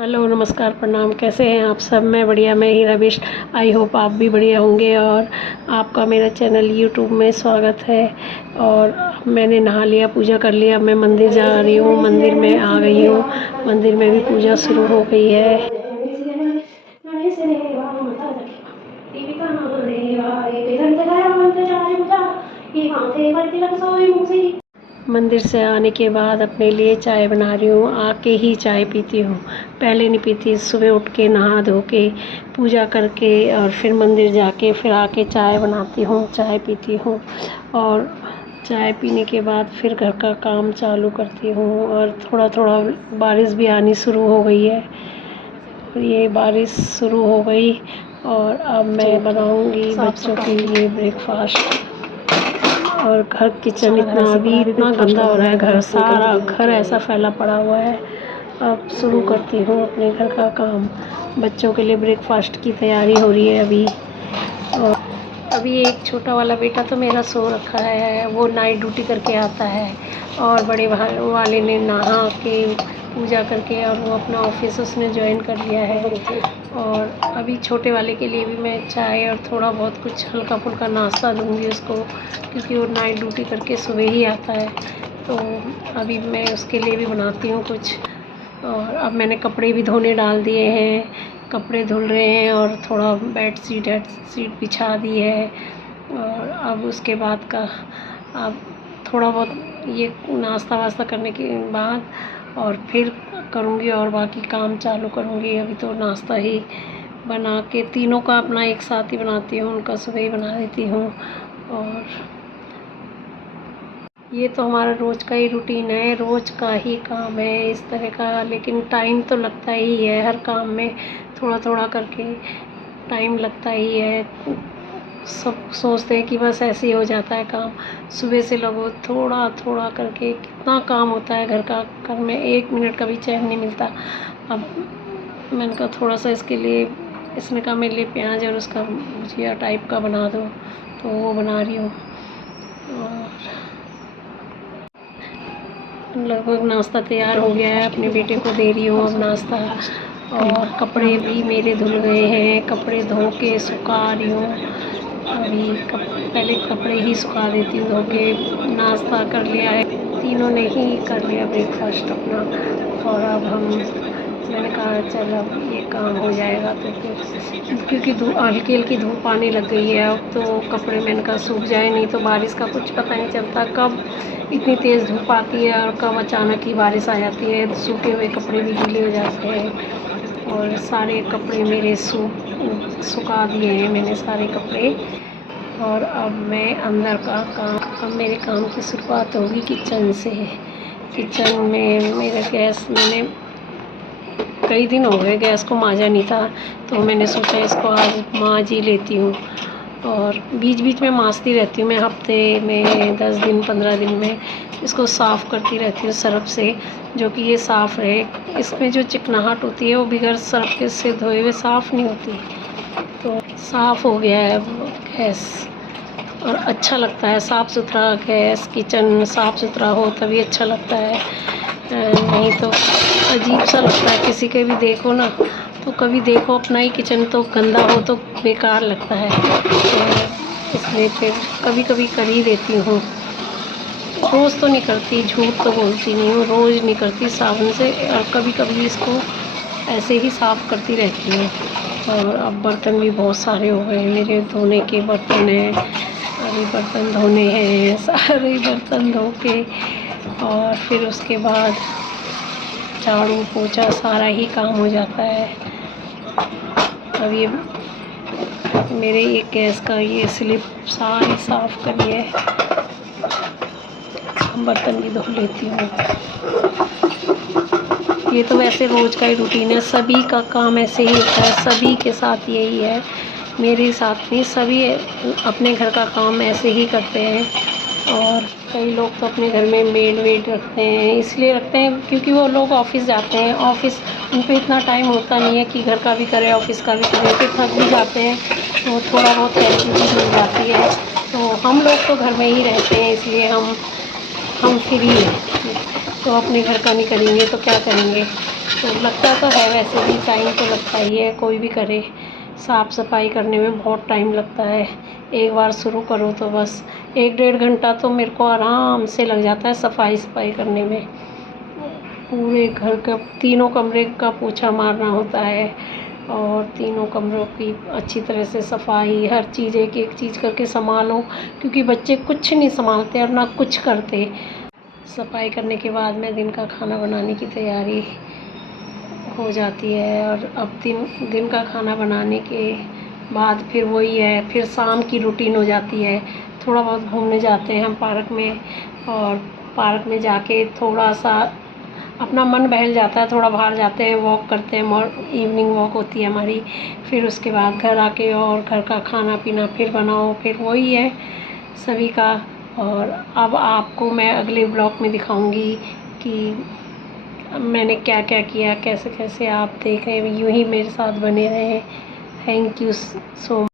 Hello, नमस्कार, प्रणाम। कैसे हैं आप सब? मैं बढ़िया, मैं ही रविश। आई होप आप भी बढ़िया होंगे। और आपका मेरा चैनल यूट्यूब में स्वागत है। और मैंने नहा लिया, पूजा कर लिया। मैं मंदिर जा रही हूँ, मंदिर में आ गई हूँ। मंदिर में भी पूजा शुरू हो गई है। मंदिर से आने के बाद अपने लिए चाय बना रही हूँ। आके ही चाय पीती हूँ, पहले नहीं पीती। सुबह उठ के नहा धो के पूजा करके और फिर मंदिर जाके फिर आके चाय बनाती हूँ, चाय पीती हूँ। और चाय पीने के बाद फिर घर का काम चालू करती हूँ। और थोड़ा थोड़ा बारिश भी आनी शुरू हो गई है। और ये बारिश शुरू हो गई और अब मैं बनाऊँगी बच्चों के लिए ब्रेकफास्ट। और घर किचन इतना गंदा हो रहा है, घर सारा घर ऐसा फैला पड़ा हुआ है। अब शुरू करती हूँ अपने घर का काम। बच्चों के लिए ब्रेकफास्ट की तैयारी हो रही है अभी। और अभी एक छोटा वाला बेटा तो मेरा सो रखा है, वो नाइट ड्यूटी करके आता है। और बड़े वाले ने नहा के पूजा करके और वो अपना ऑफिस उसने ज्वाइन कर लिया है। और अभी छोटे वाले के लिए भी मैं चाय और थोड़ा बहुत कुछ हल्का फुल्का नाश्ता दूंगी उसको, क्योंकि वो नाइट ड्यूटी करके सुबह ही आता है। तो अभी मैं उसके लिए भी बनाती हूँ कुछ। और अब मैंने कपड़े भी धोने डाल दिए हैं, कपड़े धुल रहे हैं। और थोड़ा बेड शीट बिछा दी है। और अब उसके बाद का अब थोड़ा बहुत ये नाश्ता वास्ता करने के बाद और फिर करूँगी और बाकी काम चालू करूँगी। अभी तो नाश्ता ही बना के तीनों का अपना एक साथ ही बनाती हूँ, उनका सुबह ही बना देती हूँ। और ये तो हमारा रोज़ का ही रूटीन है, रोज़ का ही काम है इस तरह का। लेकिन टाइम तो लगता ही है हर काम में, थोड़ा थोड़ा करके टाइम लगता ही है। सब सोचते हैं कि बस ऐसे ही हो जाता है काम। सुबह से लगो थोड़ा थोड़ा करके कितना काम होता है घर का, घर में 1 मिनट का भी चैन नहीं मिलता। अब मैंने कहा थोड़ा सा इसके लिए, इसने कहा मेरे लिए प्याज और उसका भुजिया टाइप का बना दो, तो वो बना रही हूँ। और लगभग नाश्ता तैयार हो गया है, अपने बेटे को दे रही हूँ अब नाश्ता। और कपड़े भी मेरे धुल गए हैं, कपड़े धो के सुखा रही हूँ अभी। पहले कपड़े ही सुखा देती हूँ धो के। नाश्ता कर लिया है, तीनों ने ही कर लिया ब्रेकफास्ट अपना। और अब मैंने कहा चल अब ये काम हो जाएगा तो फिर, क्योंकि हल्की हल्की धूप आने लग गई है अब तो कपड़े मैंने कहा सूख जाए, नहीं तो बारिश का कुछ पता नहीं चलता कब इतनी तेज़ धूप आती है और कब अचानक ही बारिश आ जाती है। सूखे हुए कपड़े भी गीले हो जाते हैं। और सारे कपड़े मेरे सुखा दिए हैं मैंने सारे कपड़े। और अब मैं अंदर का काम, अब मेरे काम की शुरुआत होगी किचन से। किचन में मेरा गैस, मैंने कई दिन हो गए गैस को मांजा नहीं था, तो मैंने सोचा इसको आज मांज ही लेती हूँ। और बीच बीच में मांजती रहती हूँ मैं, हफ्ते में 10 दिन 15 दिन में इसको साफ़ करती रहती हूँ सर्फ़ से, जो कि ये साफ़ रहे। इसमें जो चिकनाहट होती है वो बगैर सर्फ़ के से धोए हुए साफ़ नहीं होती। तो साफ़ हो गया है गैस और अच्छा लगता है साफ़ सुथरा गैस। किचन साफ़ सुथरा हो तभी अच्छा लगता है, नहीं तो अजीब सा लगता है। किसी के भी देखो ना, तो कभी देखो अपना ही किचन तो गंदा हो तो बेकार लगता है। तो इसलिए फिर कभी कभी कर ही देती हूँ, रोज़ तो नहीं करती, झूठ तो बोलती नहीं हूँ, रोज़ नहीं करती साबुन से। और कभी कभी इसको ऐसे ही साफ़ करती रहती हूँ। और अब बर्तन भी बहुत सारे हो गए हैं, मेरे धोने के बर्तन हैं, अभी बर्तन धोने हैं, सारे बर्तन धो के और फिर उसके बाद झाड़ू पोछा सारा ही काम हो जाता है। अब ये मेरे एक गैस का ये स्लिप सारी साफ़ करी है, बर्तन भी धो लेती हूँ। ये तो वैसे रोज़ का ही रूटीन है, सभी का काम ऐसे ही होता है, सभी के साथ यही है, मेरे साथ नहीं, सभी अपने घर का काम ऐसे ही करते हैं। और कई लोग तो अपने घर में मेड रखते हैं, इसलिए रखते हैं क्योंकि वो लोग ऑफिस जाते हैं, ऑफिस उन पर इतना टाइम होता नहीं है कि घर का भी करें ऑफिस का भी करें, फिर थक भी जाते हैं, तो थोड़ा बहुत हेल्प भी मिल जाती है। तो हम लोग तो घर में ही रहते हैं, इसलिए हम फ्री हैं, तो अपने घर का नहीं करेंगे तो क्या करेंगे। तो लगता तो है, वैसे भी टाइम तो लगता ही है, कोई भी करे साफ़ सफाई करने में बहुत टाइम लगता है। एक बार शुरू करो तो बस 1-1.5 घंटा तो मेरे को आराम से लग जाता है सफाई करने में। पूरे घर का तीनों कमरे का पोछा मारना होता है और तीनों कमरों की अच्छी तरह से सफाई, हर चीज़ एक एक चीज़ करके संभालो, क्योंकि बच्चे कुछ नहीं संभालते और ना कुछ करते। सफाई करने के बाद में दिन का खाना बनाने की तैयारी हो जाती है। और अब दिन का खाना बनाने के बाद फिर वही है, फिर शाम की रूटीन हो जाती है। थोड़ा बहुत घूमने जाते हैं हम पार्क में, और पार्क में जाके थोड़ा सा अपना मन बहल जाता है, थोड़ा बाहर जाते हैं, वॉक करते हैं, इवनिंग वॉक होती है हमारी। फिर उसके बाद घर आके और घर का खाना पीना फिर बनाओ, फिर वही है सभी का। और अब आपको मैं अगले ब्लॉग में दिखाऊंगी कि मैंने क्या क्या किया, कैसे कैसे आप देख रहे हैं, यूँ ही मेरे साथ बने रहें। Thank you so